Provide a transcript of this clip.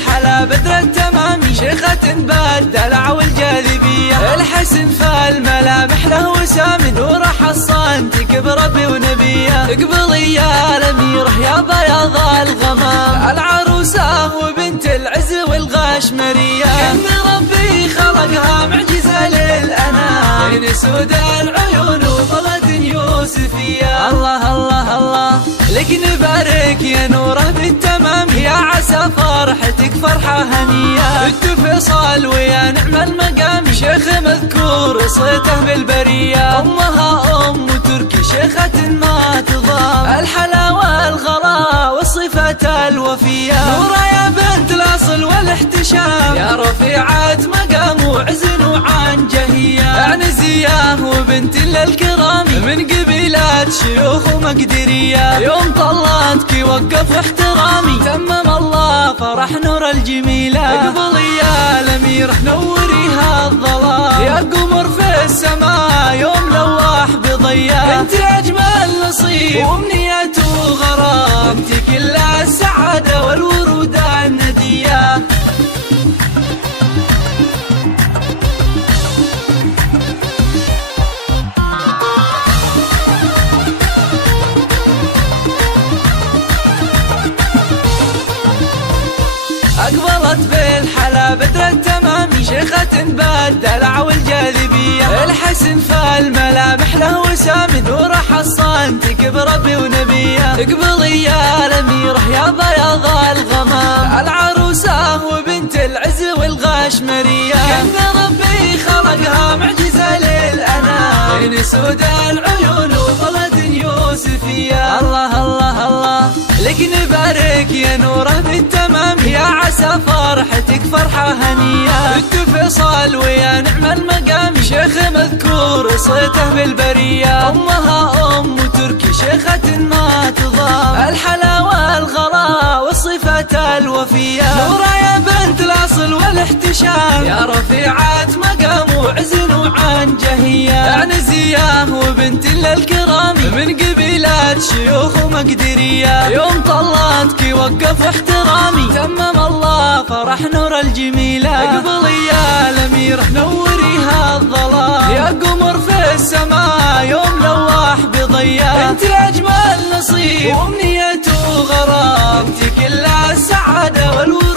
بالحلا بدر التمام، شيخة بالدلع والجاذبية، الحسن فالملامح له وسام، نور حصنتك بربي ونبيه. اقبلي يا الأميرة يا بياض الغمام، العروسة وبنت العز والغاشمرية، كأن ربي خلقها معجزة للأنام، بين سود العيون وطلة يوسفية. الله الله الله لك نبارك يا نوره بالتمام، يا عسى فرحتك فرحة هنية، بنت فيصل ويا نعم المقام، شيخ مذكور صيته بالبرية، أمها أم تركي شيخة ما تضام، الحلا والغلا والصفة الوفية، نورة يا بنت الأصل والاحتشام، يا رفيعة مقام وعز وعنجهية، عنزية وبنت للكرام، من قبيلات شيوخ ومقدرية، يوم طلعتك وقف احترامي، تمم الله فرح نور الجميلة. اقبلي يا الأميرة نوريها الظلام، يا قمر في السماء يوم لواح بضياء، انت أجمل نصيب وأمنية وغرام، انت كل السعادة والورود الندية. أقبلت بالحلا بدر التمام، شيخة بالدلع والجاذبية، الحسن فالملامح له وسام، نور حصنتك بربي ونبيه. اقبلي يا الأميرة يا بياض الغمام، العروسة وبنت العز والغاشمرية، كأن ربي خلقها معجزة للأنام، بين سود العيون وطلة يوسفية. الله الله الله لك نبارك يا نوره بالتمام، يا عسى فرحتك فرحة هنية، بنت فيصل ويا نعم المقام، شيخ مذكور صيته بالبرية، أمها أم تركي شيخة ما تضام، الحلا والغلا والصفة الوفية، نورة يا بنت الأصل والاحتشام، يا رفيعة مقام وعز وعنجهية، عنزية وبنت للكرام، من قبيلات شيوخ ومقدرية، يوم طلعتك وقف احترامي، تمم الله فرح نور الجميلة. اقبلي يا الأميرة نوريها الظلام، يا قمر في السماء يوم لواح بضياء، انت أجمل نصيب وأمنية وغرام، انت كل السعادة والورود